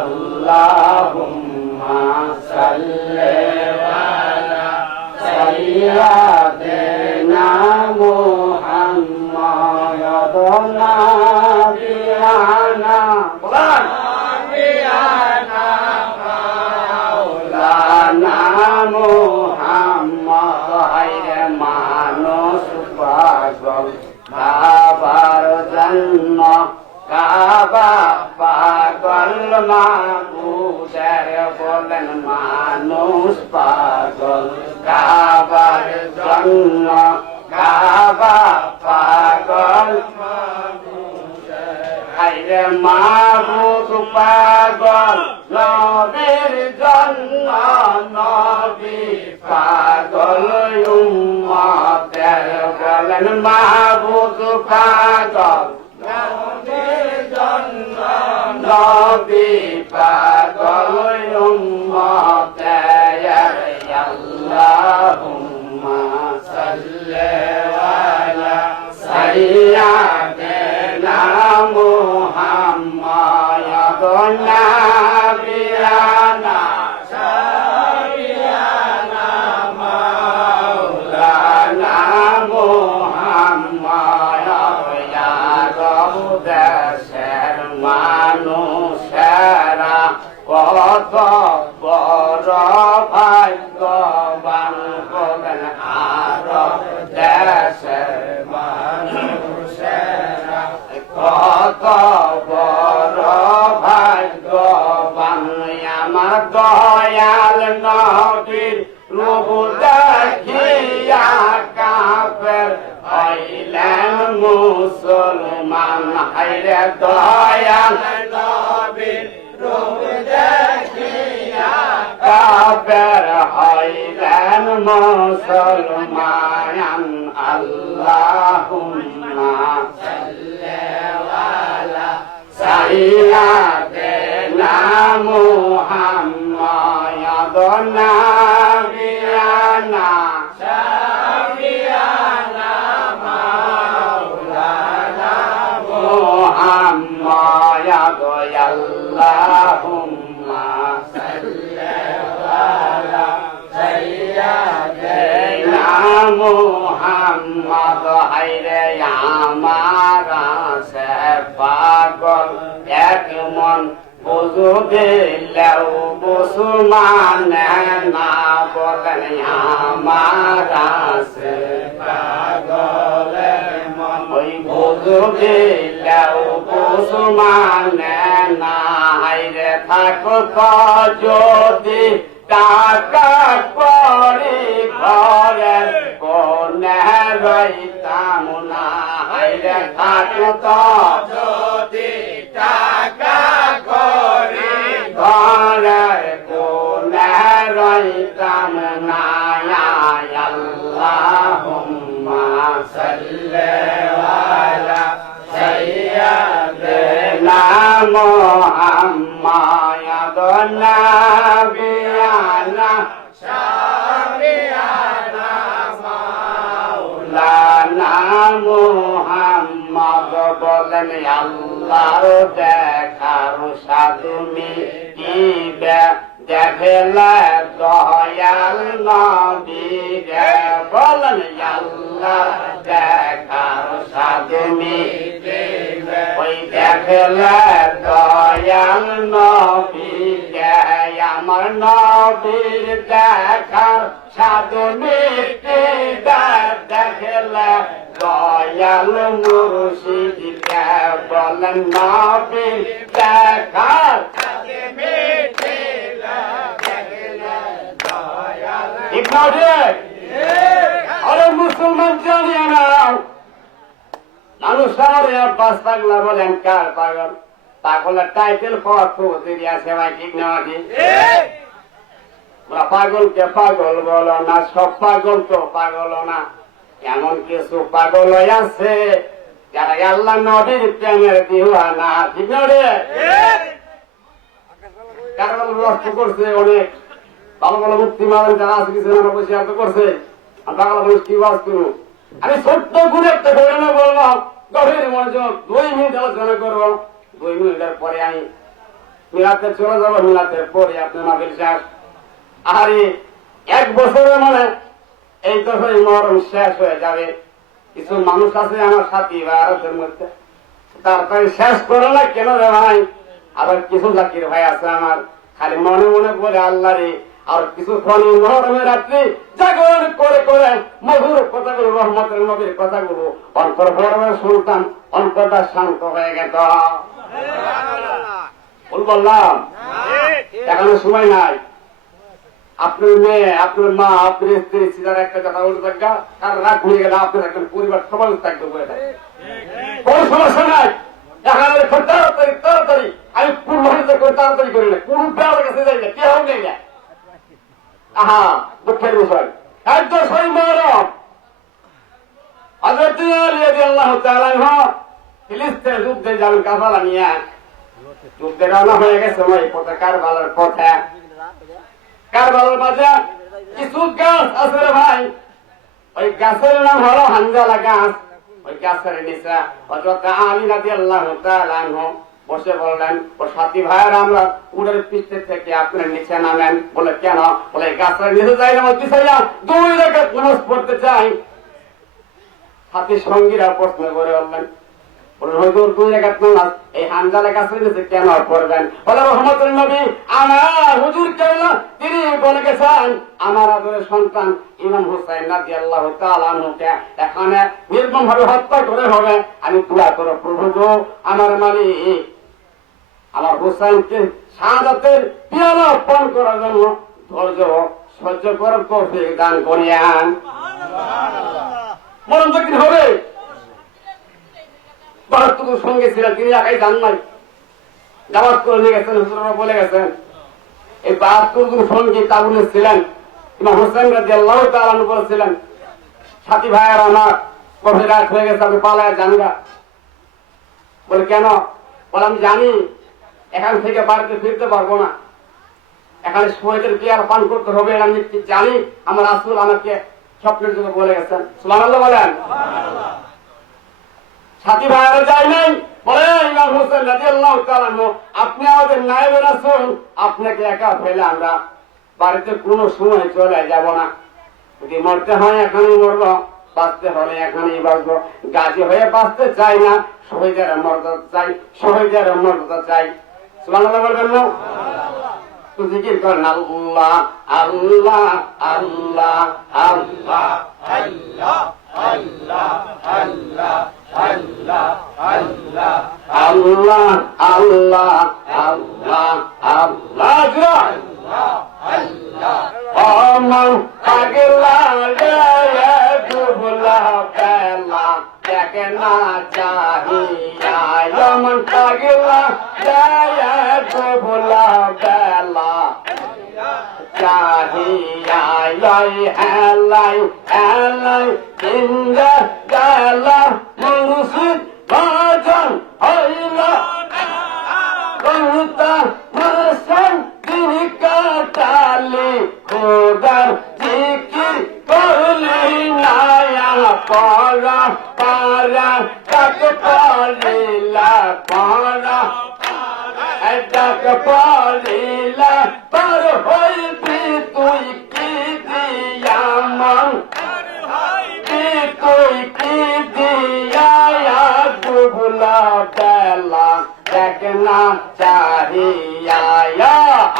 আল্লাহুম্মা সাল্লি আলা সাইয়্যিদিনা মুহাম্মাদিন নাবিয়ানা মাওলানা মুহাম্মদ হায়রে মানুষ পাগল কাবার জন্য কাবা পাগল মাবুদের বলেন মানুষ পাগল কাবার জন্য কাবা পাগল হায়রে মাবুদ পাগল নবীর জন্য নবী পাগল উম্মতের বলেন মাবুদ পাগল নবী পাগল উম্মতে আল্লাহুম্মা সাল্লি আলা সাইয়্যিদিনা মুহাম্মাদিন নাবিয়ানা শাফিয়ানা মাওলানা মুহাম্মদ ইয়া দেশের মানুষেরা কত বড় ভাগ্যবান বলেন আরব দেশের মানুষেরা কত বড় ভাগ্যবান আমার দয়াল নবীর রূপ দেখিয়া কাফের হইলেন মুসলমান হায়রে দয়াল নবীর রূপ দেখিয়া কাফের হইলেন মুসলমান আল্লাহুম্মা সাল্লি আলা সাইয়্যিদিনা মুহাম্মাদিন নাবিয়ানা শাফিয়ানা মাওলানা মুহাম্মদ আল্লাহুম্মা সাল্লি আলা সাইয়্যিদিনা মুহাম্মদ হায়রে আমার সে পাগল এক মন বুঝু দিলেও বুঝু মানে না বলেন আমার সে পাগল মন ওই বুঝু দিলেও বুঝু মানে না হায়রে থাকো যদি টাকা করি ঘরে কোনে রইতাম না হায়রে থাকো যদি টাকা করি ঘরে কোনে রইতাম না আল্লাহুম্মা সাল্লি আলা সাইয়্যিদিনা মুহাম্মাদিন নাবিয়ানা শাফিয়ানা মাওলানা মুহাম্মদ বলেন আল্লাহর দেখার সাধু মিটিবে দেখলে দয়াল নবীরে বলেন আল্লাহ দেখার সাধু মিটিবে ওই দেখলে দয়াল নবীরে আমার নবীর দেখার সাধু মিটিবে দেখলে দয়াল মুর্শিদকে বলেন নবীর দেখার আরে মুসলমান জানিয়ে নাও মানুষ বাস পাগলা বলেন কার পাগল পাগলের টাইটেল পাওয়া খুব দেরি আছে ভাই ঠিক না ঠিক পাগলকে পাগল বলো না সব পাগল তো পাগল না এমন কিছু পাগল আছে যারা আল্লাহ নবীর প্রেমের দিওয়ানা ঠিক না রে কারণ নষ্ট করছে অনেক ভালো ভালো মুক্তি মারেন যারা আছে কিছু বসে এত করছে বাংলা মানুষ কি বাস করবো আমি ছোট্ট গুণে একটা ঘটনা বললাম গভীর মনোযোগ 2 মিনিট আলোচনা করবো 2 মিনিটের পরে আমি মিলাতে চলে যাবো, মিলাতে পরে আপনার মাহফিল শেষ। আরে 1 বছরে মানে এই তো মহরম শেষ হয়ে যাবে। কিছু মানুষ আছে আমার সাথী ভাইদের মধ্যে, তারপরে শেষ করে না কেন রে ভাই? আবার কিছু জাকির ভাই আছে আমার, খালি মনে মনে বলে আল্লাহ রে, আর কিছু মহরমের রাত্রি জাগরণ করে করে মধুর কথাগুলো, রহমতের নবীর কথাগুলো অন্তর ভরে শুনতাম, অন্তরটা শান্ত হয়ে গেল। বললাম এখনো সময় নাই। আপনার মেয়ে, আপনার মা, আপনার স্ত্রী সিজার একটা কথা বলতে থাকা, কার রাত হয়ে গেলে আপনার একটা পরিবার সমাজ থাকবে বলে থাকে, কোন সমস্যা নাই। তাড়াতাড়ি তাড়াতাড়ি আমি পূর্ণ করে তাড়াতাড়ি করি না, কোন বেড়ার কাছে যাই না, কেউ নেই না। আহা দুঃখের বিষয়। একদম সই মহরম হযরত আলী রাদিয়াল্লাহু তাআলা আনহু ফিলিস্তিনে যুদ্ধে যাবেন, কাফালা নিয়ে যুদ্ধে রওনা হয়ে গেছে। ওই পথে কারবালার পথে, কারবালার মাঝে কিছু গাছ আছে রে ভাই, ওই গাছের নাম হলো হানজালা গাছ। ওই গাছের নিচে হযরত আলী রাদিয়াল্লাহু তাআলা আনহু বসে বললেন, ও সাথী ভাইয়ের আমরা উড়ের পিঠে থেকে আপনার নিচে নামেন। বলে কেন? বলে গাছের নিচে যাই না, 2 রাকাত নামাজ পড়তে চাই। সাথী সঙ্গীরা প্রশ্ন করে বললেন, হুজুর 2 রাকাত নামাজ এই হানজালা গাছের নিচে কেন পড়বেন? বলে রহমতুল নবী আমার হুজুর কেন, তিনি বলে গেছেন আমার আদরের সন্তান ইমাম হুসাইন রাদিয়াল্লাহু তাআলা আনহুকে এখানে নির্মমভাবে হত্যা করে হবে। আমি দোয়া করো প্রভু গো, আমার মালিক আমার হুসাইনকে শাহাদাতের পিয়ালা পান করার জন্য ধৈর্য সহ্য করার তৌফিক দান করিয়ান। মরণ তো কি হবে? 72 সঙ্গে ছিলেন, তিনি একাই যান নাই, দাওয়াত করে নিয়ে গেছেন। হুজুররা বলে গেছেন এই 72 জন সঙ্গী তাবুনে ছিলেন। ইমাম হুসাইন রাদিয়াল্লাহু তাআলা আনহু বলেছিলেন, সাথী ভাইয়ের আমার গভীর রাত হয়ে গেছে, আমি পালায় জানগা। বলে কেন? বলে আমি জানি এখান থেকে বাড়িতে ফিরতে পারবো না, এখানে শহীদের পিয়ার পান করতে হবে, আমি জানি। আমার রাসূল আমাকে স্বপ্নের জন্য বলে গেছেন। সুবহানাল্লাহ বলেন। সাথী ভাইয়েরা যায় নাই। বলে ইমাম হুসাইন রাদিয়াল্লাহু তাআলা আনহু, আপনি আমাদের নায়েবে রাসূল, আপনাকে একা ফেলে আমরা বাড়িতে কোনো সময় চলে যাব না। যদি মরতে হয় এখানেই মরবো, বাঁচতে হলে এখানেই বাঁচবো। গাজী হয়ে বাঁচতে চাই না, শহীদের মর্যাদা চাই, শহীদের মর্যাদা চাই। সুবহানাল্লাহ বলবেন না? তো জিকির করেন আল্লাহ আল্লাহ আল্লাহ আল্লাহ আল্লাহ আল্লাহ আল্লাহ আল্লাহ আল্লাহ আল্লাহ আল্লাহ আল্লাহ আল্লাহ আল্লাহ অমন পাগলা রে ডুবলা পেলা দেখে না চাহিয়া, অমন পাগলা রে ডুবলা পেলা চাহিয়া, লাই হেলাই হেলাই জিন্দা গেলা মুর্শিদ ভজন হইলা কবিতা মরসন দিন কাটালি খোদার জিকির করলি নায়া পড়া পারা ডাক পড়িলা পড়া ডাক পড়িলা পার হইবি তুই কি দিয়া মন, তুই কি দিয়া ডুবলা পেলা দেখনা চাহিয়া।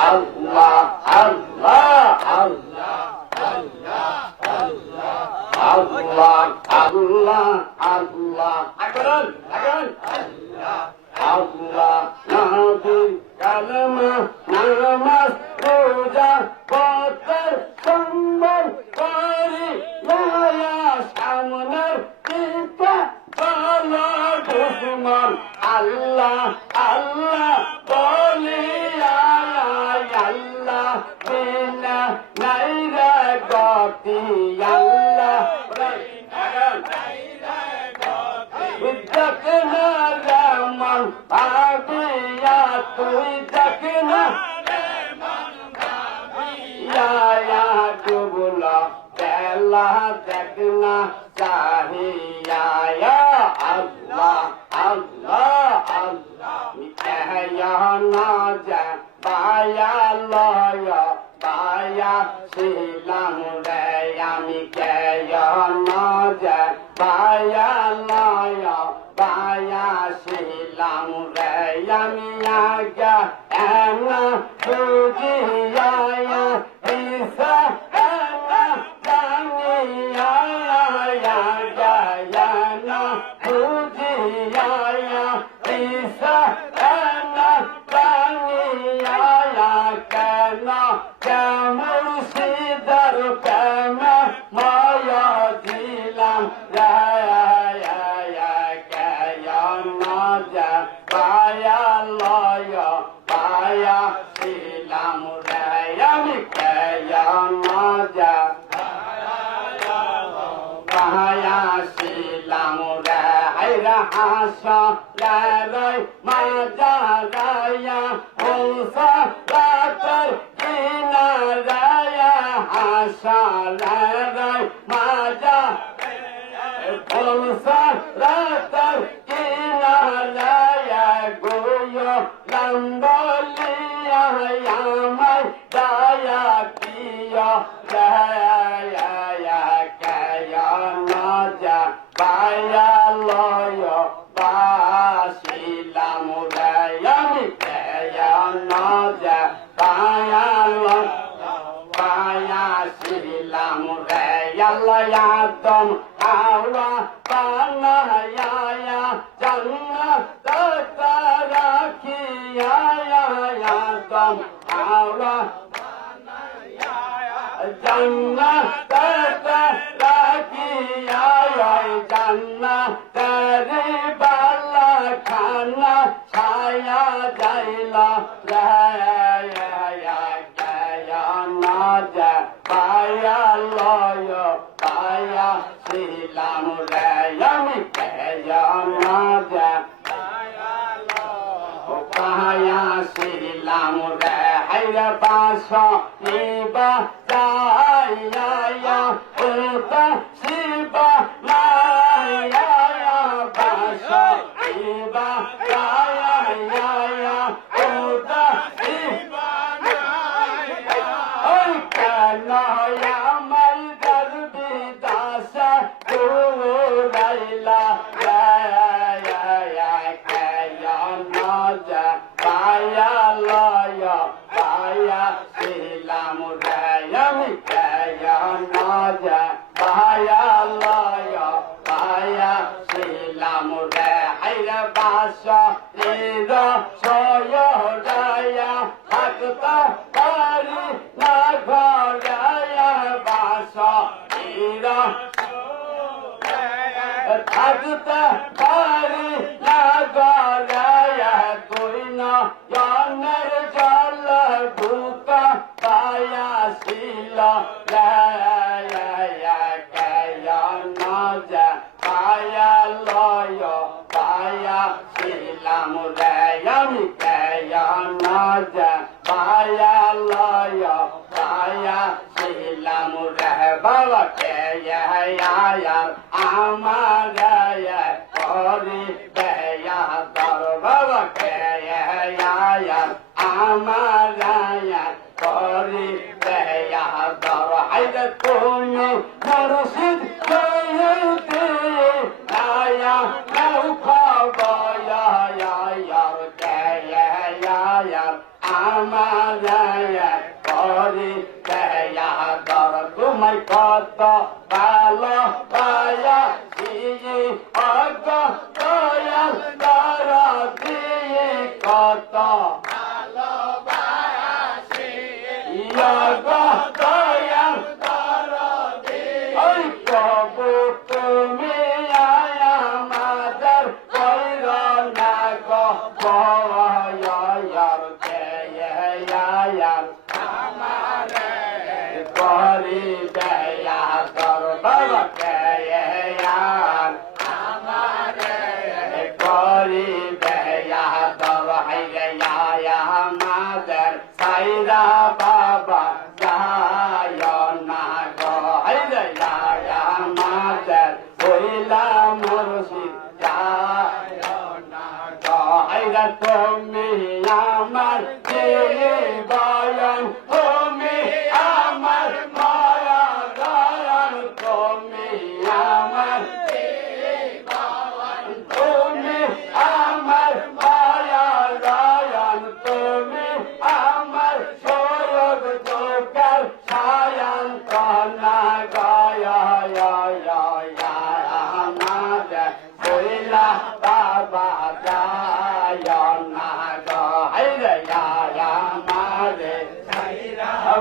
আল্লাহ আল্লাহ আল্লাহ আল্লাহ আল্লাহ আল্লাহ আল্লাহ আকবর আল্লাহ আল্লাহ নবী কালেমা নামাজ রোজা পথের সম্বল করি লায়া সামনের চিন্তা চলো দুশ্মন আল্লাহ আল্লাহ বলিয়া আল্লাহ বিনা নাই রে গতি আল্লাহ দেখনা রমন ভাবিয়া তুই দেখনা বায়া লয় বায়া ছিলাম রে আমি কেন যে বায়া লয় বায়া ছিলাম রে আমি আগে এনা বুঝিয়া দিশা এনা জানিয়া না বুঝিয়া দিশা এনা জানিয়া কেন কেমন সিদার কেন মায়া দিলাম বায়া লয় বায়া ছিলাম রে আমি কেন যা বায়া ছিলাম রে হাইরা হাসা রে মাজা রায়া হংসা রাতের কিনারায়া হাসা রে মাজা হংসা রাতের কিনারায়া গোয় লম্বলিয়া আমায় দায়া পিয়া রায়া কায়া না যা বায়া লয় বাসিলাম রে আমি কায়া না যা বায়া লয় বায়া ছিলাম রে আল্লাহ আদম হাওয়া বানায়া জান্নাত রাখিয়া আদম হাওয়া জান্নাত রাখিয়া জান্নাতের বালা খানা ছায়া যাইলা না যা বায়া লয় বায়া ছিলাম রে আমি না যা বায়া ছিলাম রে হাইরা বাস নিবা যাইয়া উল্টা শিবা মায়া বাস নিবা যাইয়া উল্টা শিবা আমায় দরদি দাসা রাইলা বায়া লয় বায়া ছিলাম রে আমি বায়া লয় বায়া ছিলাম রে হাইরা বাসা সয় রায়া থাকতা পারি না ঘরায়া বাসা থাকতে পারি না ঘরায়া তুই না জনের জল ঢুকা পায়া ছিল পায়া লয় পায়া ছিলাম রে আমি পায়া লয় পায়া ছিলাম রে বাবা আমার করি বেয়া দর বাবা আমার করি বেয়া দর হাইরে তুমি মুর্শিদ হইতে আয়া নাও খাবায়া আমার করি বেয়া দর তোমায় কত ভালো পায়া দিয়ে অগ দয়াল দর দিয়ে কত ভালো পায়াছি অগ দয়াল দর দিয়ে ওই কবু তুমি আয়া মাদার কইর না গো বয়ার আমারে করি দয়া কর বাবা আমারে করি দয়া কর হাইয়া মাদার সাইরা বাবা যায় না গো হাইয়া মাদার হইলা মুর্শিদ যায় না গো হাইরা তুমি আমার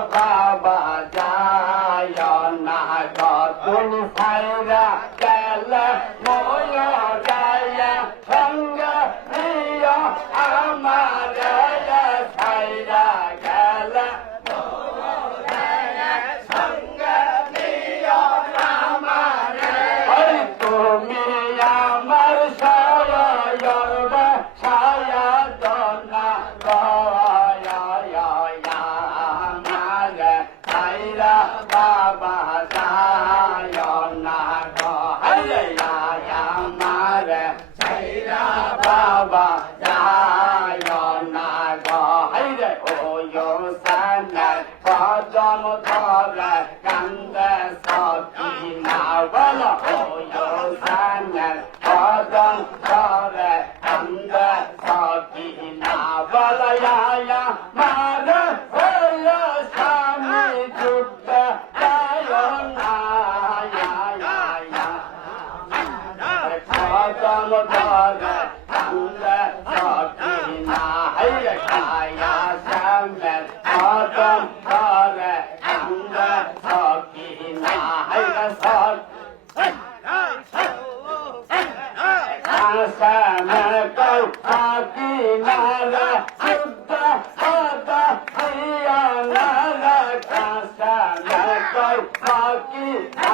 বাবা যায় না গো তুমি সাইরা গেলে ময় যায় সঙ্গ নিয় আমার সাইরা গেলে সঙ্গ নিয় আমার তুমি আমার সয়ব ছায়া দনা বাবা যায় না গো আমার ছাইরা বাবা যায় না গো ও সানা কদম ধরে কান্দে সকিনা বলো ও সানা কদম ধরে কান্দে সকিনা বলো মার হলো স্বামী যুদ্ধ কদম ধরে কান্দে সকিনা খায়া সামনে কদম ধরে কান্দে সকিনা সামনে কই সকিনা শুদ্ধ হতা হিয়া নালা সামনে কই সকিনা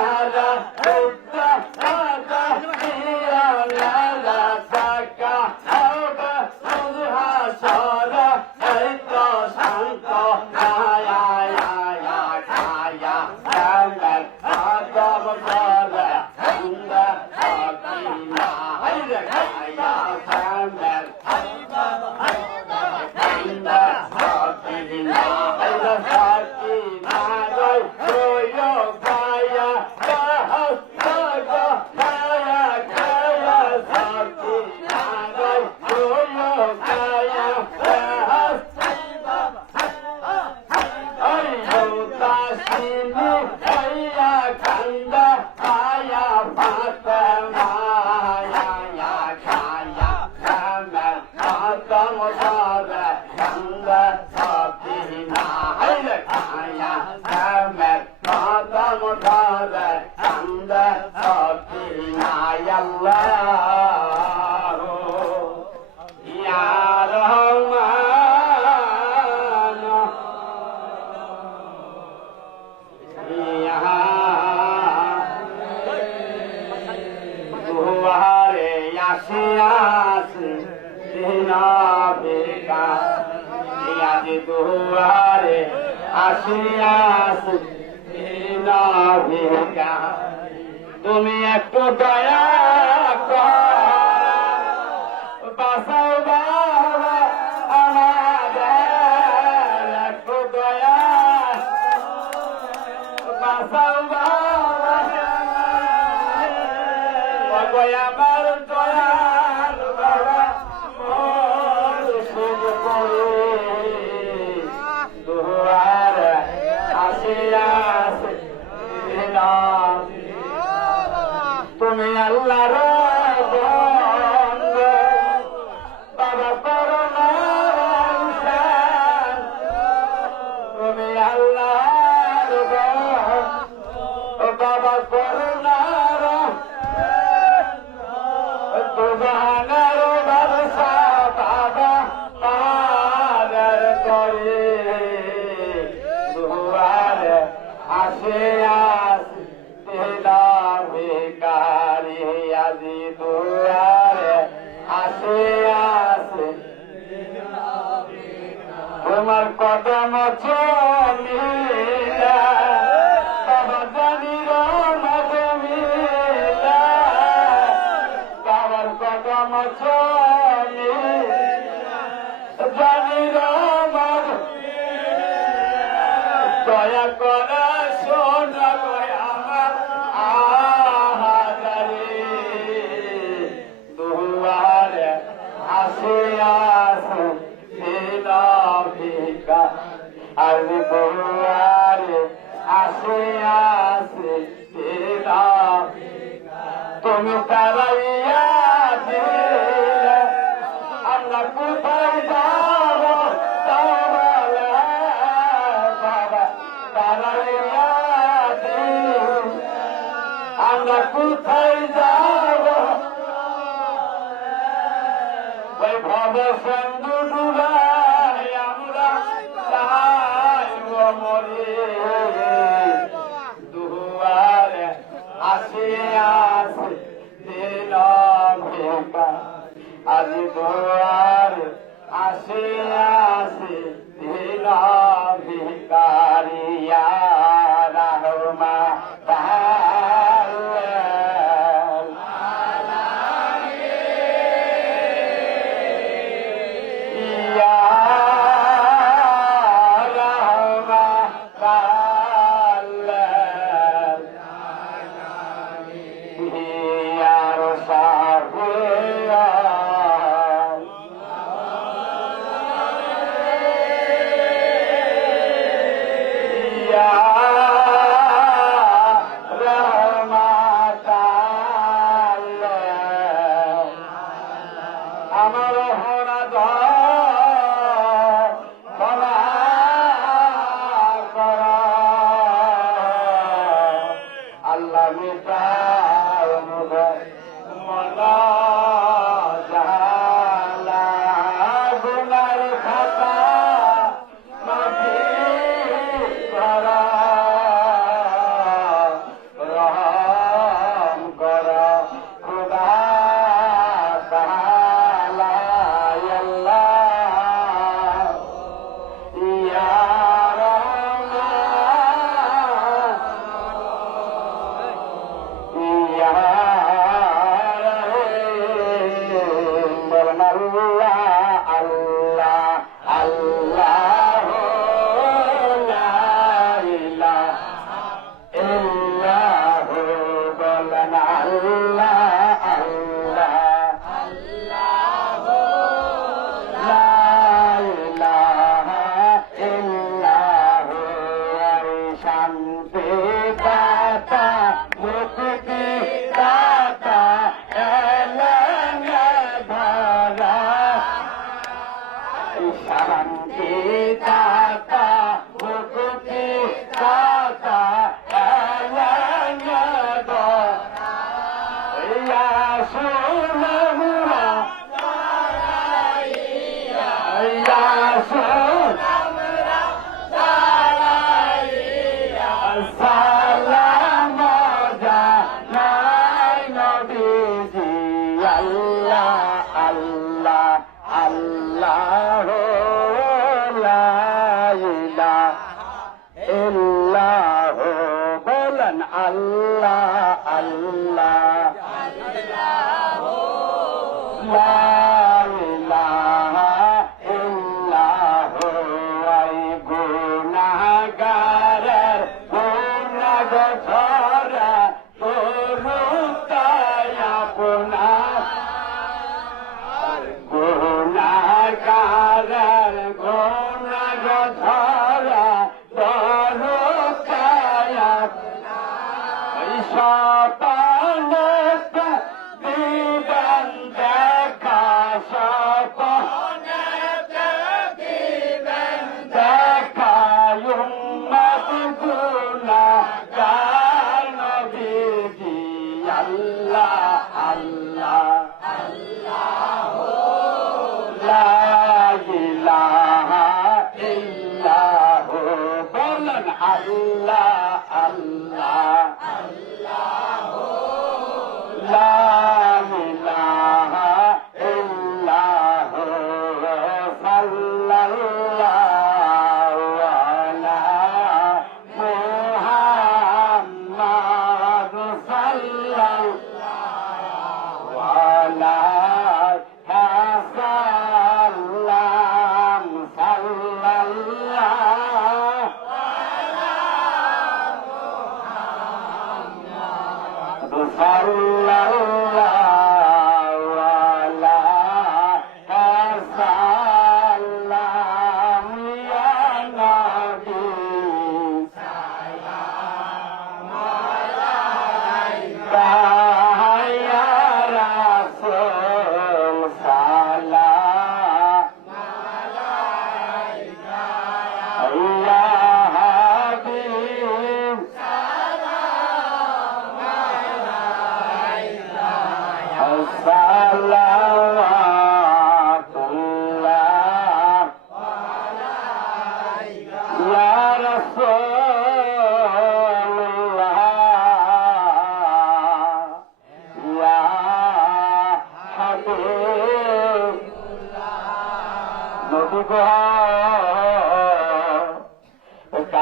শুদ্ধ হতা হিয়া নালা সাকা হবে সুধা সরা এই তো শান্ত আয়া খায়া সামনে কদম ধরে কান্দে সকিনা খায়া সামনে কান্দে সকিনা সকিনা রইলো গায়া সাহস গো গায়া গায়া সকিনা রইলো গায়া সাহস ওই দাসিনী হইয়া কান্দা আয়া ফাতেমা আয়া খায়া সামনে কদম ধরে কান্দা সকিনা খায়া সামনে কদম ধরে কান্দা সকিনা আল্লাহ ইয়া রহমান ইয়া দুয়ারে আসিয়াস দিনাবিকা ইয়াদি দুয়ারে আসিয়াস দিনাবিকা তুমি একটু দয়া কর বাসাও বাবা আমাদের একটু দয়া বাসাও বাবা আমার দয়াল বাবা মোর সুখ করে দুয়ার আসিয়াস দিলাম তুমি আল্লাহর বন্ধু বাবা করুণার ইনসান তুমি আল্লাহর বন্ধু বাবা করুণার তুমার বাদশা বাবা পার করে দুয়ার আসিয়াস দিলাম ভিখারি আজি দুয়ার আসিয়াস তোমার কদম চলিলা বাবা জানি রহমত মিলা বাবার কদম চলি জানি রহমত দয়া করে শোন আমার আহাজারি দুয়ারে আসিয়াস দিলাম ভিখা আজি দুয়ারে আসিয়াস দিলাম তুমি তারাইয়া দিলে আমরা কোথায় যাব বাবা কোথায় যাব ওই ভব সিন্ধু ডুবাই আমরা যাইব মরে দুয়ারে আসে আসে দিন ভেকা আজ দুয়ারে আসে আসে দিন ভিকারিয়া রহমা আমার হরা আল্লাহ মিটাও মনা জালা গুনার খাতা মাফি করা রহম করা খুদা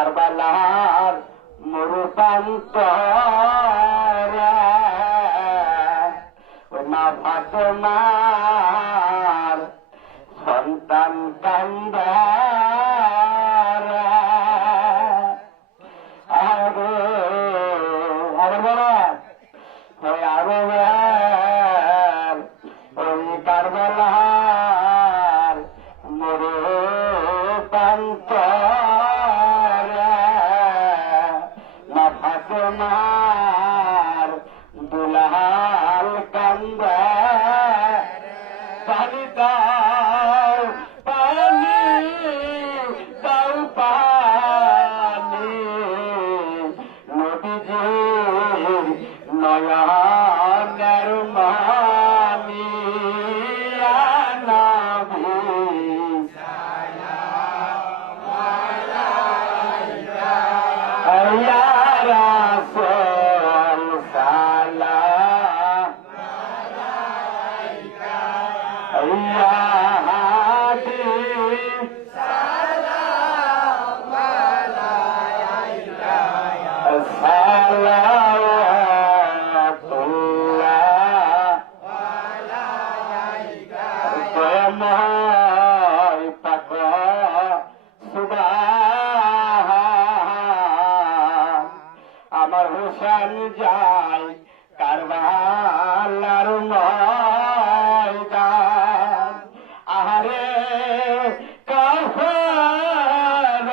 কারবালার মরুপান্তরে ওই মা ফাতেমার সন্তান কান্দে কারবালার মরুপান্তরে মা ফাতেমার দুলাল কান্দে পানি দাও পানি দাও পানি নদীজির নয়নের মানি আমার হোসেন যায় কারবালার ময়দান আহারে কাফের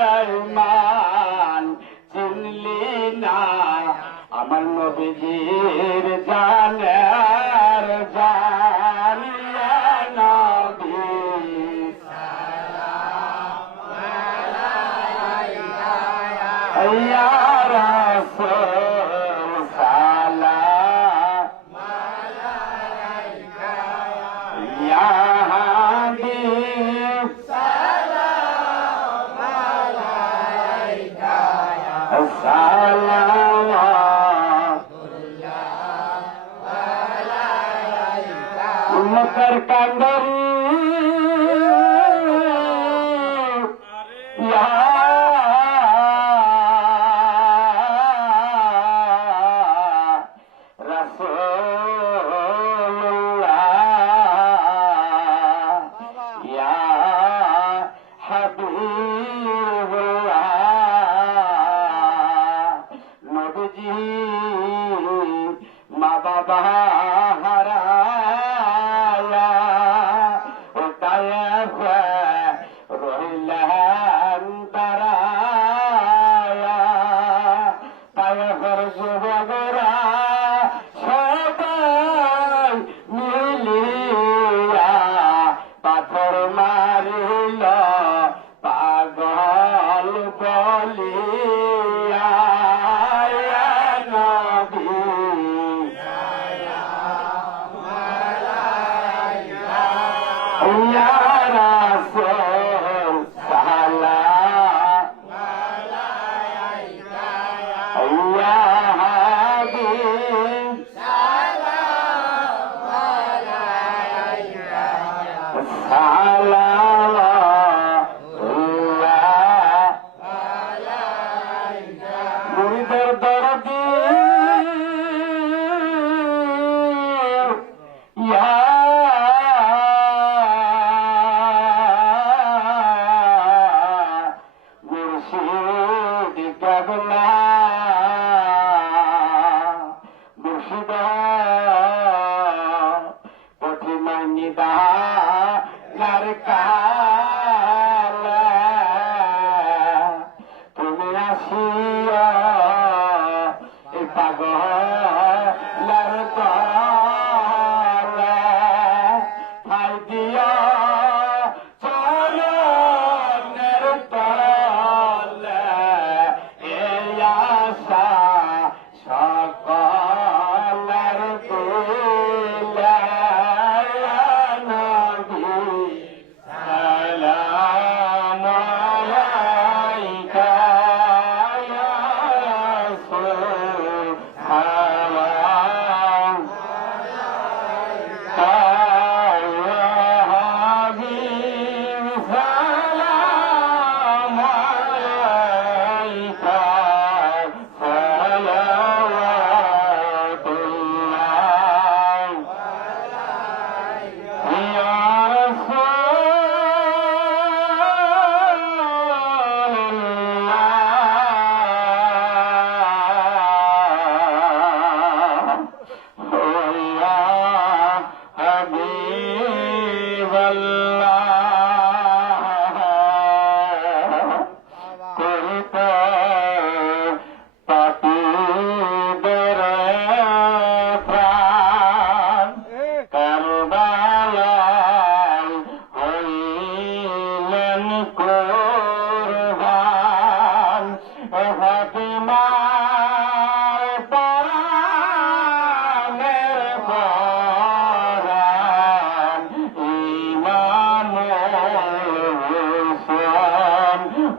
বেঈমান চিনলি না আমার নবীজির জানের জান ইয়া নবী ইয়া রাসূল সালাম আলাইকা ইয়া হাবিব সালাম আলাইকা সালাওয়াতুল্লাহ আলাইকা উম্মতের কান্ডারি ইয়া মা বাবা হারায়া ও তায়েফে রহিলেন তারায়া তায়েফের যুবকরা সবাই মিলিয়া পাথর মারিল পাগল বলিয়া ইয়া রাসূল সালাম আলাইকা ইয়া হাবিব সালাম আলাইকা সালাওয়াতুল্লাহ আলাইকা মুরিদের দরদি ইয়া তুমি আসিয়া পাগলার দলে ঠাই দিয়া চরণের তলে এই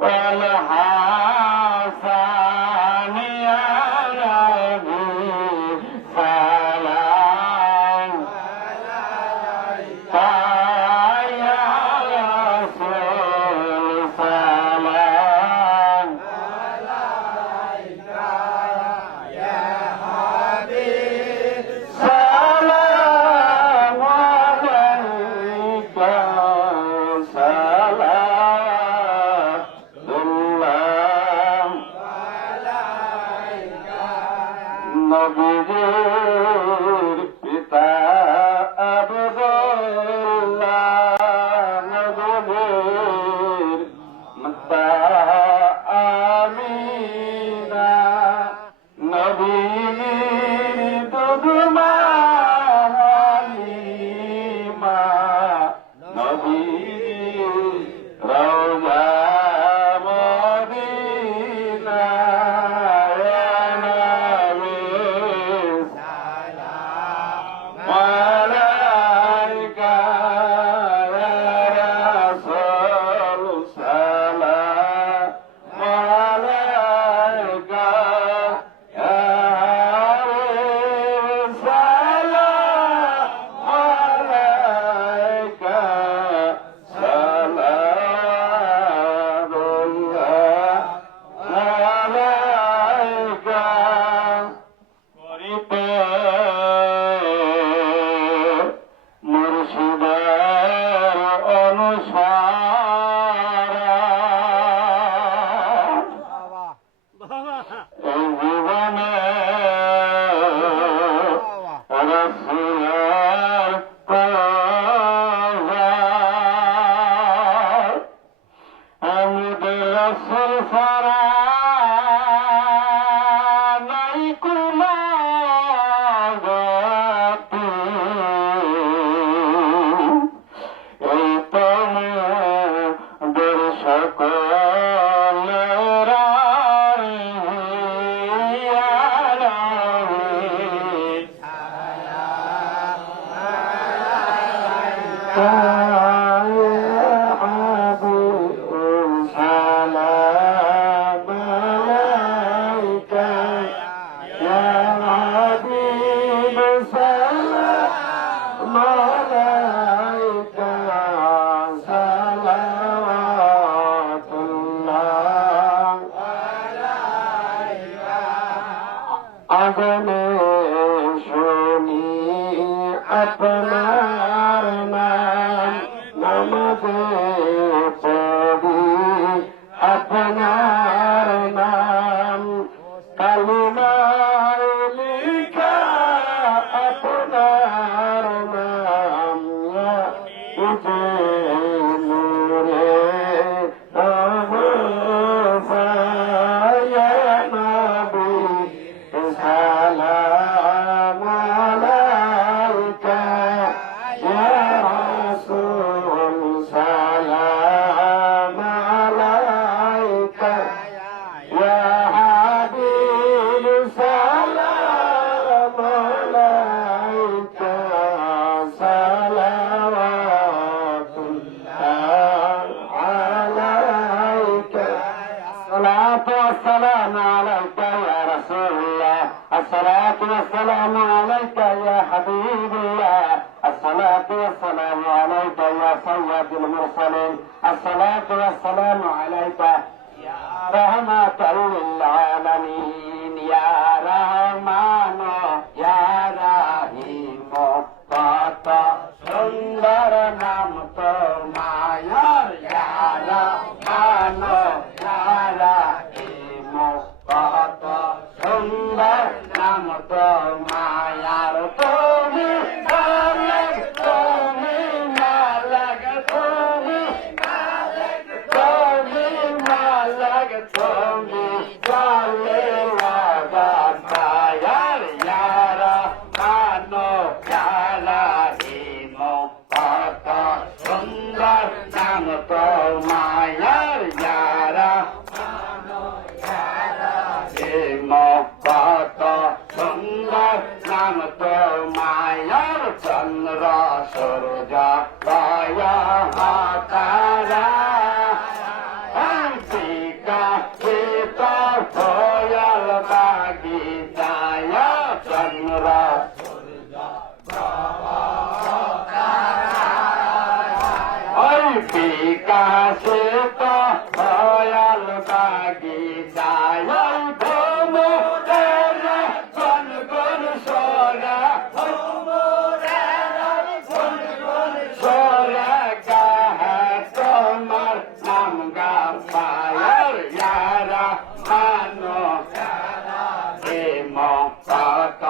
والحسن يا نبي سلام يا رسول سلام سلام عليك سلام الله নবীর পিতা আব্দুল্লাহ নবীর মাতা আমিনা নবীর দুধমা হালিমা নবীর রওজা মদিনা আগমে শুনি আপনার নাম নামাজে পড়ি আপনার নাম কালিমায় লিখা আপনার নাম উজে নূরে সালাম আলাইকা ইয়া রাসূল সালাম আলাইকা ইয়া হাবিব সালাম আলাইকা সালাওয়াতুল্লাহ আলাইকা সালাতু ওয়াসসালামু আলাইকা ইয়া রাসূলুল্লাহ الصلاة والسلام عليك يا حبيب الله الصلاة والسلام عليك يا سيد المرسلين الصلاة والسلام عليك يا رحمة للعالمين يا رحمن يا رحيم কত সুন্দর নাম তোমার ইয়া রহমান ইয়া রহিম কত সুন্দর নাম তোমার তুমি মালিক তুমি মালিক তুমি মালিক তুমি মালিক তুমি চলে লাগাতার ইয়া রহমান ইয়া রহিম কত সুন্দর নাম তোমার ইয়া রহমান ইয়া রহিম কত সুন্দর নাম তোমার চন্দ্র সূর্য দয়া তারা বিকাশিত হয়াল বাগিচায় চন্দ্র ওই বিকাশিত হয়াল বাগিচায় ভ্রমরের গনগন সোরা সোরা গাহে তোমার নাম গা পায়ার ইয়ারা মানো হেম কত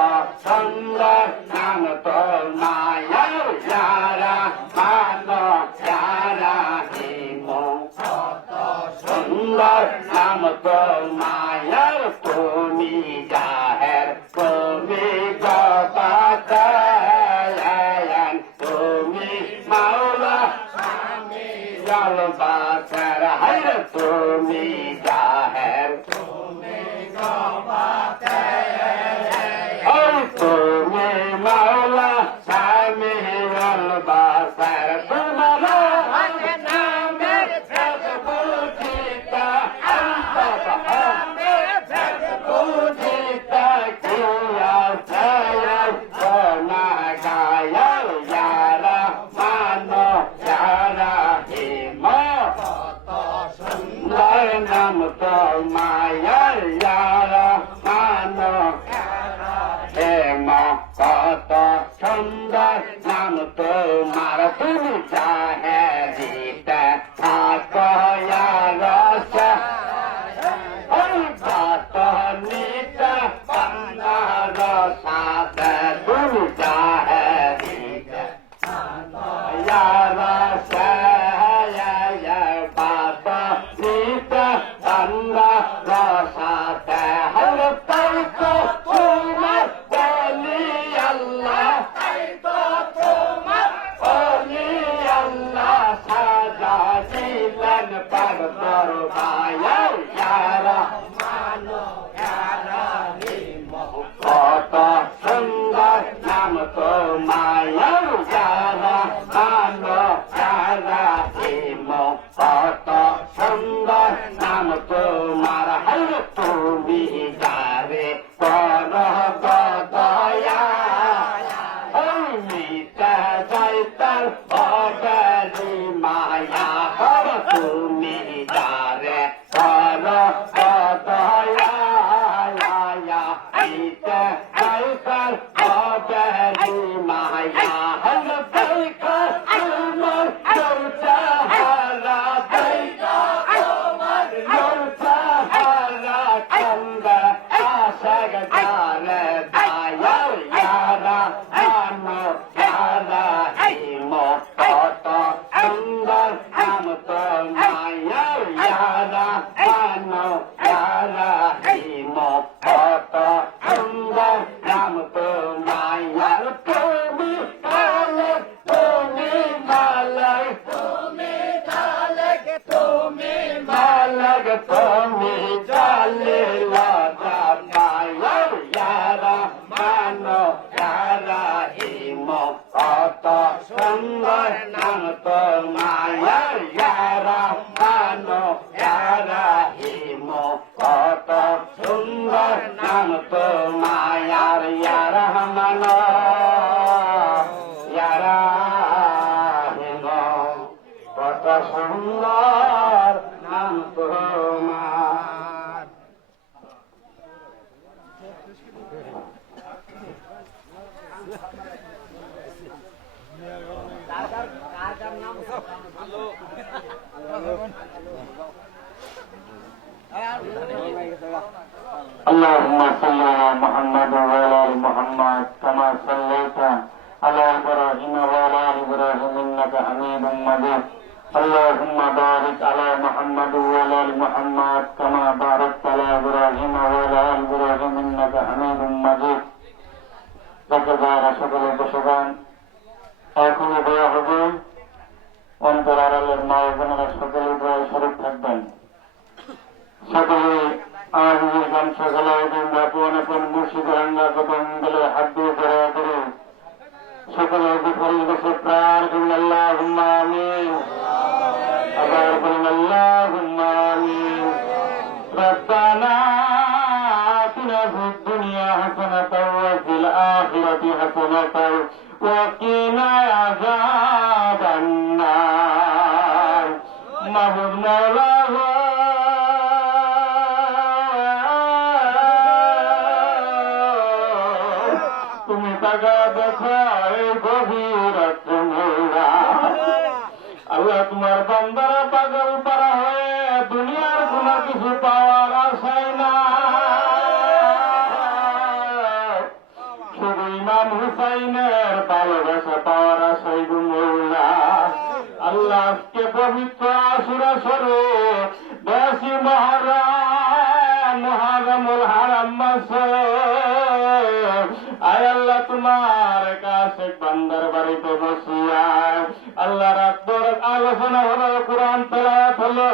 সুন্দর নাম তোর মায়ার ইয়ারা মানো ইয়ারা হেম কত সুন্দর নাম তোর মায়ার তুমি জাহের তুমি গবাতায়ান তুমি মাওলা জলবাতার হায় তুমি জাহের তুমি মাওলা স্বামী জলবাতার তোমার নামের বুঝিতা বুঝিতা কিয়া সায়াল সোনা গায়াল ইয়ারা মানো ইয়ারা হেম সুন্দর নাম তো মায়ার ইয়ারা মানো হেম কত সুন্দর নাম তোমার তুমি চাহে দিতে রস কত নিতে পন্নার সাথে তুমি চাহে দিতে রস কত নিতে পন্নার সাথে হল তাই তো তোমার বলি আল্লাহ বলি আল্লাহ সাজা দিলেন পর দরবায় ইয়ারা কত সুন্দর নাম তো মায়ার ইয়ারা মানো ইয়ারা হেম কত সুন্দর নাম তোমার হল তুমি যারে পর দয়া মিটা যাইতার অগালি মায়া হর তুমি যারে পর দয়া মিটা যাইতার অগালি মায়া হল দেখা তোমার চৌচা হারা দেখা চৌচা হারা চন্দ আশাগ গারে দায়াল ইয়ারা মানো ইয়ারা হেম কত সুন্দর নাম তো মায়ার ইয়ারা মানো ইয়ারা হেম কত সুন্দর নাম তো মায়ার তুমি মালক তুমি মালক মালক তুমি জালে লাগা মায়ার ইয়ারা মানো ইয়ারা হেম কত সুন্দর নাম তো মায়ার ইয়ারা মানো ইয়ারা হেম কত সুন্দর নাম তো মায়ার ইয়ারা মানো ইয়ারা হেম কত সুন্দর নাম তোমার اللهم صل على محمد وعلى ال محمد كما صليت على ابراهيم وعلى ال ابراهيم انك حميد مجيد اللهم بارك على محمد وعلى ال محمد كما باركت على ابراهيم وعلى ال ابراهيم انك حميد مجيد যারা সকলে বসবান এখনই দেওয়া হবে অন্তর আড়ালের মা বোনেরা সকলে দোয়ায় শরীফ থাকবেন সকলে আজকের গান সকলে আপন আপন মুর্শিদের আঙ্গা কদমগুলো হাত দিয়ে ধরা করে সকলে বিফল দেশে প্রাণ করুন আল্লাহুম্মা আমিন আবার বলুন আল্লাহুম্মা আমিন الآخرة حسنة وقنا عذاب النار মাহবুব মওলা তুমি টাকা দেখো এই গভীর রাত্রে মওলা আল্লাহ তোমার বান্দারা পাগল পারা হয়ে দুনিয়ার কোনো কিছু পাওয়ার আশায় না শুধু ইমাম হুসাইনের ভালোবাসা পাওয়ার আশায় গো মওলা আল্লাহ আজকে পবিত্র আশুরা শরীফ 10 মুহররমুল হারাম মাসে আয় আল্লাহ তোমার কাছে বান্দার বাড়িতে বসিয়া আল্লাহ রাতভর আলোচনা হলো, কোরআন তেলাওয়াত হলো,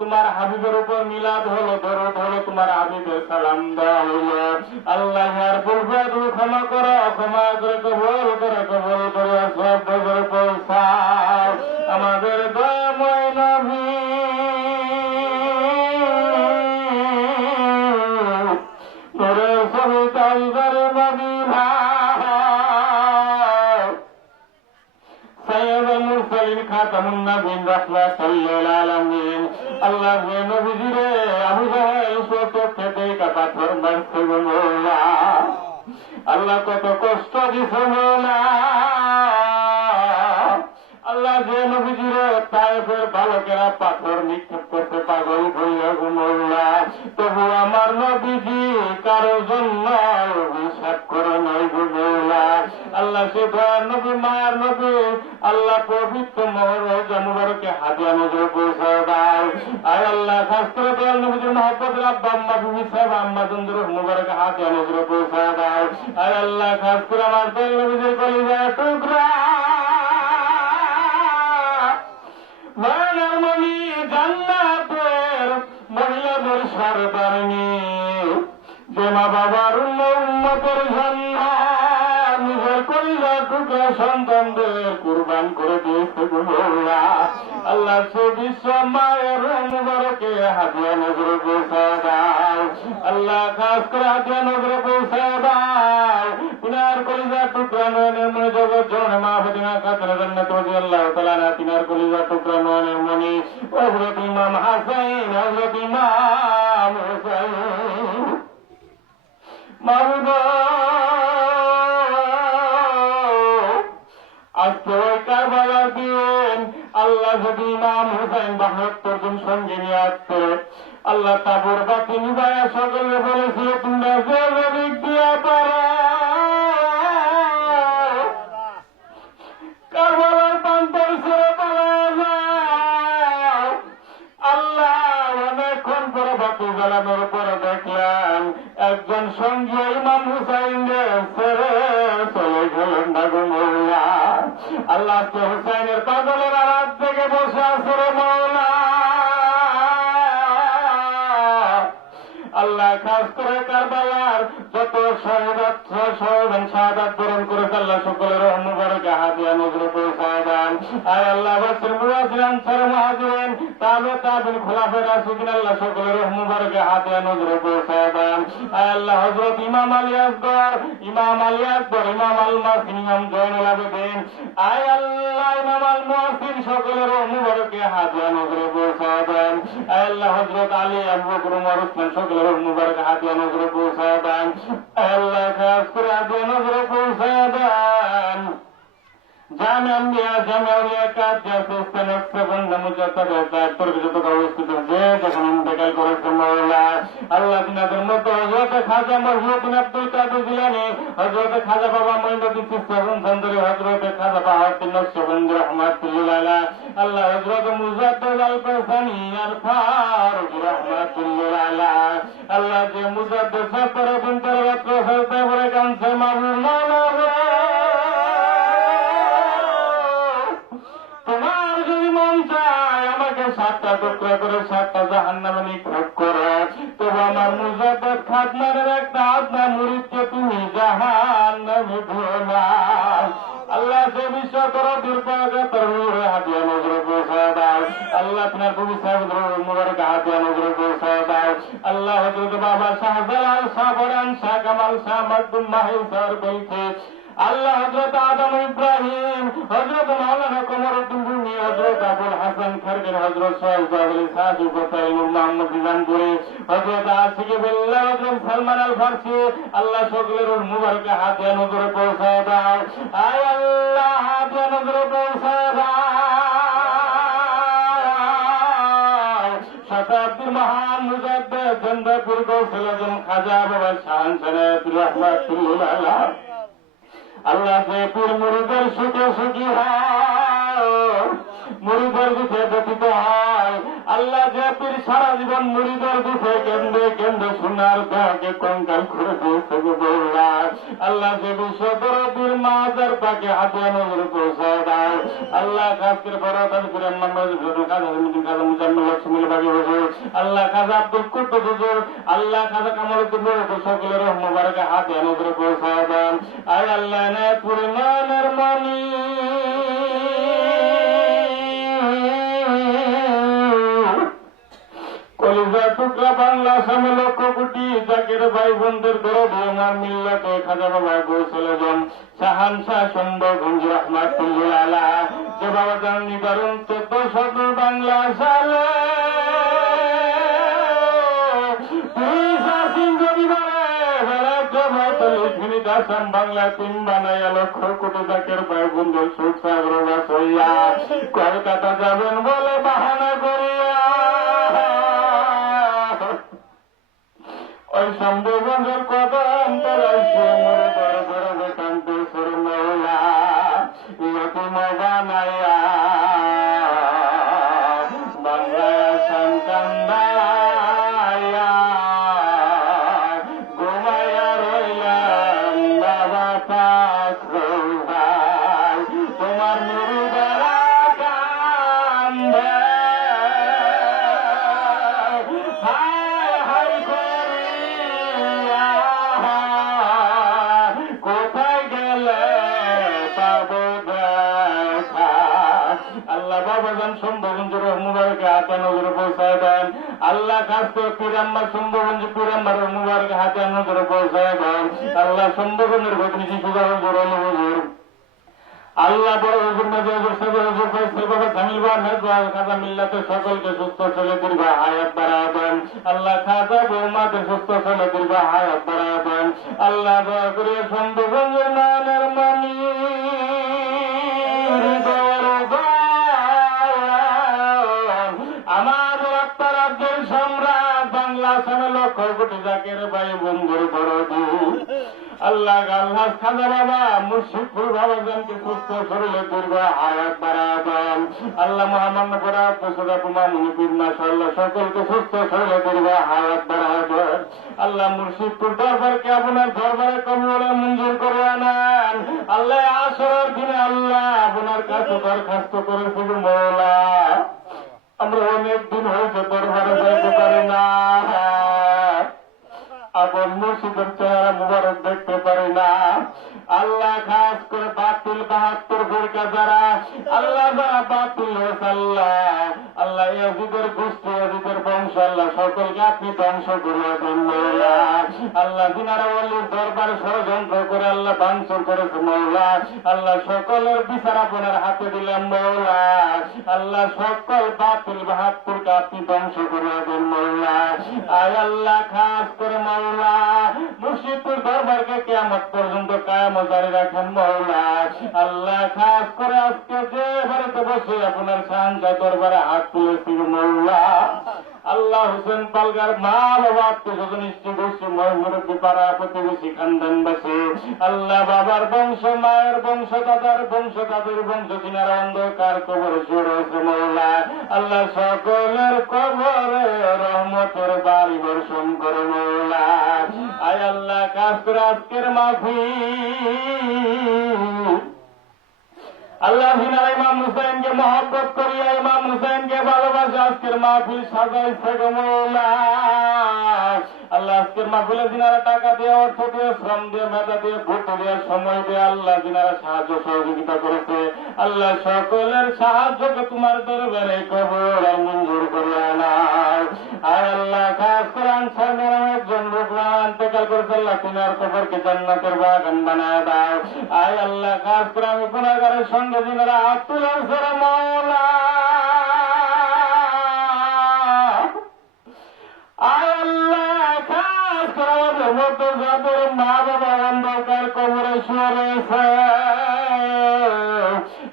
তোমার হাবিবের উপর মিলাদ হলো, দরুদ হলো, তোমার হাবিবের সালাম দেওয়া হলো। আল্লাহ আর বলবে তুমি ক্ষমা করো, ক্ষমা করে কবুল করে সব বছর পৌঁছাও আমাদের দয়াময় নবী নূরের ছবি তালজারে মদিনা সাইয়্যিদুল মুরসালিন খাতামুন নবীন রাহমাতুল লিল আলামিন আল্লাহ যে নবীজিরে আবু জাহেল চোখে পাথর মারছে গো মওলা আল্লাহ কত কষ্ট দিছে মওলা আল্লাহ যে নবীজিরে তায়েফের বালকেরা পাথর নিক্ষেপ করতে পাগল হইয়া গো মওলা তবু আমার নবীজি কারো জন্য অভিশাপ করে নাই গো মওলা আল্লাহ সে দয়ার নবী মায়ার নবী আল্লাহ পবিত্র রওজা মুবারকে হাদিয়া নজর পৌঁছায় দাও আয় আল্লাহ খাস করে দয়াল নবীজির মহব্বতের আব্বা আম্মা বিবি সাহেব আম্মা জন্দুর মুবারকে হাদিয়া নজর পৌঁছায় দাও আয় আল্লাহ খাস করে আমার দয়াল নবীজির কলিজা টুকরা মনের মনি জান্নাতের মহিলাদের সরদারনি যে মা বাবার উম্মতের জন্য নিজের কলিজা টুকরা সন্তানদের কুরবান করে দিয়েছে গো মওলা আল্লাহ সে বিশ্ব মায়ের মুবারকে হাদিয়া নজরে পৌঁছায় দাও আল্লাহ খাস করে হাদিয়া নজরে পৌঁছায় দাও তিনার কলিজা টুকরা নয়নের মনি জগৎ জন মা ফাতিমা খাতুন জান্নাত রাদিয়াল্লাহু তাআলা আনহা তিনার কলিজা টুকরা নয়নের মনি হযরত ইমাম হাসান হযরত ইমাম হুসাইন মাহবুব আজকে ওই কারবালার দিন আল্লাহ যদি ইমাম হুসাইন 72 জন সঙ্গে নিয়ে আসছে আল্লাহ তাবুর বাতি নিবায়া সকলে বলেছিল তোমরা যে দিক দিয়া পারো কারবালার প্রান্তর ছেড়ে পালায় যাও আল্লাহ অনেকক্ষণ পরে বাতি জ্বালানোর পরে দেখলেন একজন সঙ্গী ইমাম হুসাইনের ছেড়ে চলে গেলেন না গো মওলা আল্লাহ তো হুসাইনের পাগলের আরাত থেকে বসে আছে রে মওলা আল্লাহ খাস করে কারবালার যত শাহাদাত বরণ করেছে আল্লাহ সকলের মুবারকে হাদিয়া নজরে পৌঁছায় দেন আয় আল্লাহ বাসির মুয়াজ্জিন আনসার মুহাজিরিন তাবিন খুলাফায়ে রাশিদিন আল্লাহ সকলের মুবারকে হাদিয়া নজরে পৌঁছায় দেন আয় আল্লাহ হযরত ইমাম আলী আকবর ইমাম আল মাসিন ইমাম জয়নুল আবেদিন আয় আল্লাহ ইমাম আল মুহসিন সকলের মুবারকে হাদিয়া নজরে পৌঁছায় দেন আয় আল্লাহ হযরত আলী আবু বকর ওমর ওসমান সকলের মুবারকে হাদিয়া নজরে পৌঁছায় দেন আয় আল্লাহ খাস করে হাদিয়া নজরে পৌঁছায় দেন জামে আম্বিয়া জামে আউলিয়া কাদ জাসুস্তান নকশবন্দ মুজাদ্দাদ তারপর যত কাউস্তুদ যে যখন ইন্তেকাল করেছেন মওলা আল্লাহ তিনাদের মধ্যে হযরত খাজা মহিউদ্দিন আব্দুল কাদের জিলানী হযরত খাজা বাবা মঈনুদ্দিন চিশতি সন্দরি হযরত খাজা বাহাউদ্দিন নকশবন্দি রাহমাতুল্লাহ আলাইহি আল্লাহ হযরত মুজাদ্দাদ আল কাসানি আর ফারুক রাহমাতুল্লাহ আলাইহি আল্লাহ যে মুজাদ্দাদ সফর দিন তেলাওয়াত করতে পরে কানসে মাহবুব মাওলা তোমার যদি মন চায় আমাকে 7টা টুকরা করে 7টা জাহান্নামে নিক্ষেপ করো তবু আমার মুজাদ্দাদ খাজনারের একটা আদনা মুরিদকে তুমি জাহান্নামে দিও না আল্লাহ সে বিশ্ব করো দুর্ভাগ্য তোর হাদিয়া নজরে পৌঁছায় দাও আল্লাহ আপনার প্রভু সাহেব মুবারক হাতে অনুগ্রহ পৌঁছায় দাও আল্লাহ হযরত বাবা শাহজালাল শাহ বরান শাহ কামাল শাহ মাকদুম মাহিল স্যার বলছে আল্লাহ হযরত আদম ইব্রাহিম হযরত মাওলানা কমরউদ্দিন রুমি হযরত আবুল হাসান খারগের হযরত সাহেব আলী সাহেব গোসাই মোহাম্মদ ইমানপুরে হযরত আশিক বিল্লাহ হযরত সালমান আল ফারসি আল্লাহ সকলের মুবারক হাতে অনুগ্রহ পৌঁছায় দাও আয় আল্লাহ হাতে অনুগ্রহ পৌঁছায় দাও শতাব্দীর মহান মুজাদ্দিদ চন্দ্রপুর কৌশল আজম খাজা বাবা শাহজালাল রহমাতুল্লাহ আলাইহি আল্লাহ যে পীর মুরিদের সুখে সুখী হয় মুরিদের দুঃখে ব্যতীত হয় আল্লাহ যে পীর সারা জীবন মুরিদের দুঃখে কেন্দ্রে কেন্দ্রে সোনার দেহকে কঙ্কাল করে দিয়েছে বললা আল্লাহ যে বিশ্বদরদীর মাজার পাকে হাতে নজর পৌঁছায় দাও আল্লাহ কাজকের বড় ফিরান মামলার কাজা মুজাম্মিল লক্ষ্মীল বাগে হুজুর আল্লাহ কাজা আব্দুল কুদ্দুস হুজুর আল্লাহ কাজা কামালউদ্দিন হুজুর সকলের মুবারক হাতে নজর পৌঁছায় দেন আয় আল্লাহ নে পূর্ণানের মনি কলিজা টুকরা বাংলা সামে লক্ষ কোটি জাকের ভাই বোনদের দরদে আমার মিল্লাতে খাজা বাবা গোসলজন শাহান শাহ সম্ভগঞ্জ রহমাতুল্লাহ আলাইহি যে বাবা জান নিবারণ 1400 বাংলা সালে বাংলা তিন বানাইয়া লক্ষ কোটি জাকের ভাই বোনদের সুখ সাগর হইয়া কলকাতা যাবেন বলে বাহানা করিয়া ওই শম্ভুগঞ্জের কদম তলায় সে মরে বড় বড় বেকান্তে সর মৌলা ইয়তিম বানাইয়া বাংলায় সন্তান্দাইয়া ঘুমাইয়া রইলাম বাবা পাক রোহাই তোমার মুরুদারা কান্দে কোথায় গেলে পাবো দেখা আল্লাহ বাবাজান সম্ভবঞ্জুর মুবারক হাতে নজর পৌঁছায় দেন আল্লাহ খাস করে পিরাম্মা সম্ভবঞ্জ পিরাম্মার মুবারক হাতে নজর পৌঁছায় দেন আল্লাহ সম্ভবঞ্জের ঘটনি শিশুরা হুজুর হুজুর আল্লাহ বড় হুজুর মেজর হুজুর সদর হুজুর ফয়সাল বাবা জামিল বাবা মেজবাল খাজা মিল্লাতে সকলকে সুস্থ চলে দীর্ঘ হায়াত বাড়াবেন আল্লাহ খাজা বৌমাকে সুস্থ চলে দীর্ঘ হায়াত বাড়াবেন আল্লাহ দয়া করে সম্ভবঞ্জের নানের মানি আমার আপনার রাজ্যের সম্রাট বাংলা সামনে লক্ষ কোটি জাকের ভাই বন্ধুর বড় আল্লাহ আল্লাহ খাজা বাবা মুর্শিদপুর বাবাজানকে সুস্থ শরীরে দীর্ঘ হায়াত বাড়াবেন আল্লাহ মহামান্য পড়া প্রসদা কুমা মণিপুর মাশাআল্লাহ সকলকে সুস্থ শরীরে দীর্ঘ হায়াত বাড়াবেন আল্লাহ মুর্শিদপুর দরবারকে আপনার দরবারে কবুলে মঞ্জুর করে আনেন আল্লাহ আসরের দিনে আল্লাহ আপনার কাছে দরখাস্ত করেছি মওলা আমরা অনেক দিন হয়েছে দরবারে যাইতে পারি না আপন মুর্শিদের চেহারা মুবারক দেখতে পারি না আল্লাহ খাস করে বাতিল 72 ফিরকা যারা আল্লাহ যারা বাতিল হয়েছে আল্লাহ আল্লাহ ইয়াজিদের গোষ্ঠী ইয়াজিদের বংশ আল্লাহ সকলকে আপনি ধ্বংস করিয়া দেন মৌলা আল্লাহ দিনারা ওলির দরবারে ষড়যন্ত্র করে আল্লাহ ভাঙচুর করেছে মৌলা আল্লাহ সকলের বিচার আপনার হাতে দিলেন মৌলা আল্লাহ সকল বাতিল 72কে আপনি ধ্বংস করিয়া দেন মৌলা আয় আল্লাহ খাস করে মৌলা মুর্শিদপুর দরবারকে কিয়ামত পর্যন্ত কায়েম জারি রাখেন মৌলা আল্লাহ খাস করে আজকে যে বাড়িতে বসে আপনার শানচা দরবারে হাত তুলেছি মৌলা আল্লাহ হোসেন পালগার মা বাবা আত্মীয়স্বজন স্ত্রী গোষ্ঠী মহিমুরব্বী পাড়া প্রতিবেশী খানদানবাসী আল্লাহ বাবার বংশ মায়ের বংশ দাদার বংশ দাদুর বংশ কিনারা অন্ধকার কবরে শুয়ে রয়েছে মৌলা আল্লাহ সকলের কবরে রহমতের বাড়ি বর্ষণ করে মৌলা আয় আল্লাহ কাজ করে আজকের মাহফিল আল্লাহ বিনারা ইমাম হুসাইনকে মহব্বত করিয়া ইমাম হুসাইনকে ভালোবাসে আজকের মাহফিল সাজাইছে গো মওলা আল্লাহ আজকের মাহফিলে যিনারা টাকা দিয়ে অর্থ দিয়ে শ্রম দিয়ে মেধা দিয়ে ভোট দিয়ে সময় দিয়ে আল্লাহ যিনারা সাহায্য সহযোগিতা করেছে আল্লাহ সকলের সাহায্যকে তোমার দরবারে কবুল আর মঞ্জুর করিয়া নাও। আয় আল্লাহ খাস করে আনসার মেরা একজন লোকমান ইন্তেকাল করেছে, আল্লাহ তিনার কবরকে জান্নাতের বাগান বানায় দাও। আয় আল্লাহ খাস করে আমি গুনাহগারের সঙ্গে যিনারা হাত তুলেছে রে মওলা, আয় আল্লাহ খাস করে আমাদের মতো যাদের মা বাবা অন্ধকার কবরে শুয়ে রয়েছে,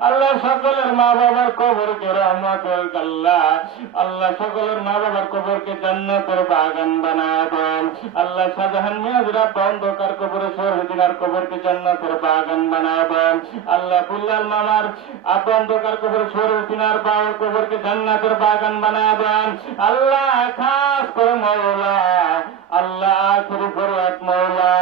আল্লাহ সকলের মা বাবার কবরকে রহমতের আল্লাহ, আল্লাহ সকলের মা বাবার কবরকে জান্নাতের বাগান বানায় দেন। আল্লাহ শাহজাহান মিয়াজরা অন্ধকার কবরে শহীদিনার কবরকে জান্নাতের বাগান বানায় দেন। আল্লাহ ফুল্লাল মামার অন্ধকার কবরে শহীদিনার বাবার কবরকে জান্নাতের বাগান বানায় দেন। আল্লাহ খাস করে মওলা, আল্লাহ আখিরি ফরিয়াদ মওলা,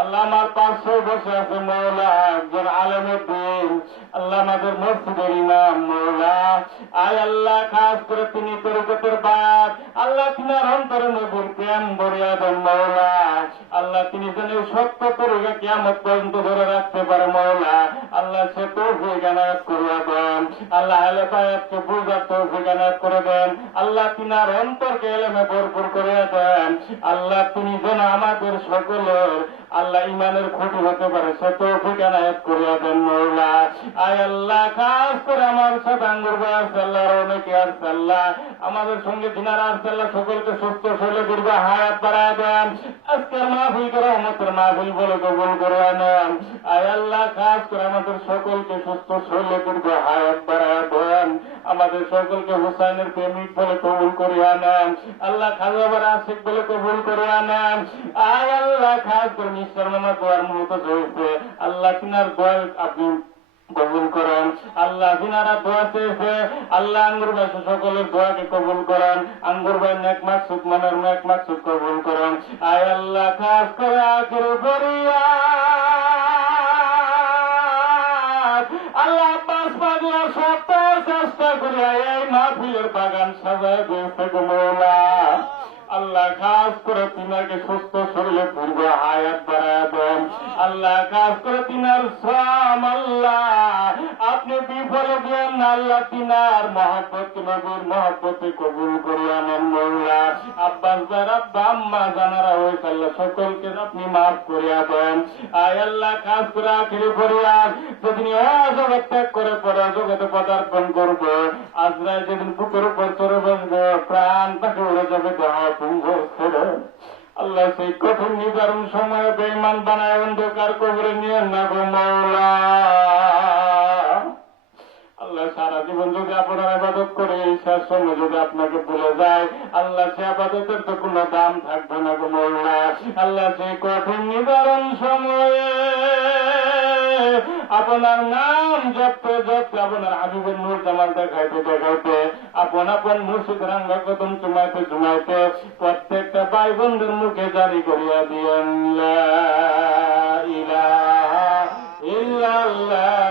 আল্লাহ আমার পাশে বসে আছে মওলা একজন আলেমের দিন, আল্লাহ আমাদের মসজিদের ইমাম মওলা, আয় আল্লাহ খাস করে তিনি তরিকতের বাদ, আল্লাহ তিনার অন্তরে নবীর প্রেম ভরিয়া দেন মওলা, আল্লাহ তিনি যেন সত্য তরিকা কিয়ামত পর্যন্ত ধরে রাখতে পারে মওলা, আল্লাহ সে তৌফিক এনায়েত করিয়া দেন। আল্লাহ আহলে বায়াতকে বুঝার তৌফিক এনায়েত করে দেন। আল্লাহ তিনার অন্তরকে এলেমে ভরপুর করিয়া দেন। আল্লাহ তিনি যেন আমাদের সকলের আল্লাহ ইমানের খুঁটি হতে পারে সে তৌফিক এনায়েত করিয়া দেন মওলা। আয় আল্লাহ খাস করে আমার সাথে আঙ্গুর ভাই আসছে, আল্লাহর অনেকে আসছে, আল্লাহ আমাদের সঙ্গে যিনারা আসছে আল্লাহ সকলকে সুস্থ শরীরে দীর্ঘ হায়াত বাড়ায় দেন। আজকের মাহফিল করে রহমতের মাহফিল বলে কবুল করে নেন। আয় আল্লাহ খাস করে আমাদের সকলকে সুস্থ শরীরে দীর্ঘ হায়াত বাড়ায় দেন। আমাদের সকলকে হুসাইনের প্রেমিক বলে কবুল করিয়া নেন। আল্লাহ খাজাবার আশিক বলে কবুল করিয়া নেন। আয় আল্লাহ খাস করে মিস্টার মামা দোয়ার মুহূর্ত চলছে, আল্লাহ তিনার দোয়া আপনি কবুল করেন। আল্লাহ যিনারা দোয়া চেয়েছে আল্লাহ আঙ্গুর ভাই সকলের দোয়াকে কবুল করেন। আঙ্গুর ভাই নেক মাকসুদ মনের নেক মাকসুদ কবুল করেন। আয় আল্লাহ খাস করে আখির ফরিয়াদ, আল্লাহ পাঁচ পাগলা সত্য চেষ্টা করিয়া এই মাহফিলের বাগান সাজায় দিয়েছে গো মওলা। আল্লাহ খাস করে তিনাকে সুস্থ শরীরে দীর্ঘ হায়াত বাড়ায় দেন। আল্লাহ খাস করে তিনার শ্রম আল্লাহ আপনি বিফল দেন না, আল্লাহ তিনার মহব্বত নবীর মহব্বতে কবুল করিয়া নেন মওলা। আব্বাস যার আব্বা আম্মা জানারা হয়েছে আল্লাহ সকলকে আপনি মাফ করিয়া দেন। আয় আল্লাহ খাস করে আখিরি ফরিয়াদ যেদিন অজগৎ ত্যাগ করে পড়া জগতে পদার্পণ করবো, আজরাইল যেদিন বুকের উপর চড়ে বসবে প্রাণ তাকে উড়ে যাবে আল্লাহ সেই কঠিন নিবারণ সময় বেঈমান বানায় অন্ধকার কবরে নিয়ে না গো মওলা। আল্লাহ সারা জীবন যদি আপনার আবাদত করে এই শেষ সময় যদি আপনাকে ভুলে যায় আল্লাহ সে আবাদতের তো কোনো দাম থাকবে না গো মওলা। আল্লাহ সেই কঠিন নিবারণ সময়ে আপনার নাম জপতে জপতে আপনার হাবিবের নূর জামাল দেখাইতে দেখাইতে আপন আপন মুর্শিদ রাঙ্গা কদম চুমাইতে চুমাইতে প্রত্যেকটা ভাই বোনদের মুখে জারি করিয়া দিয়েন লা ইলাহা ইল্লাল্লাহ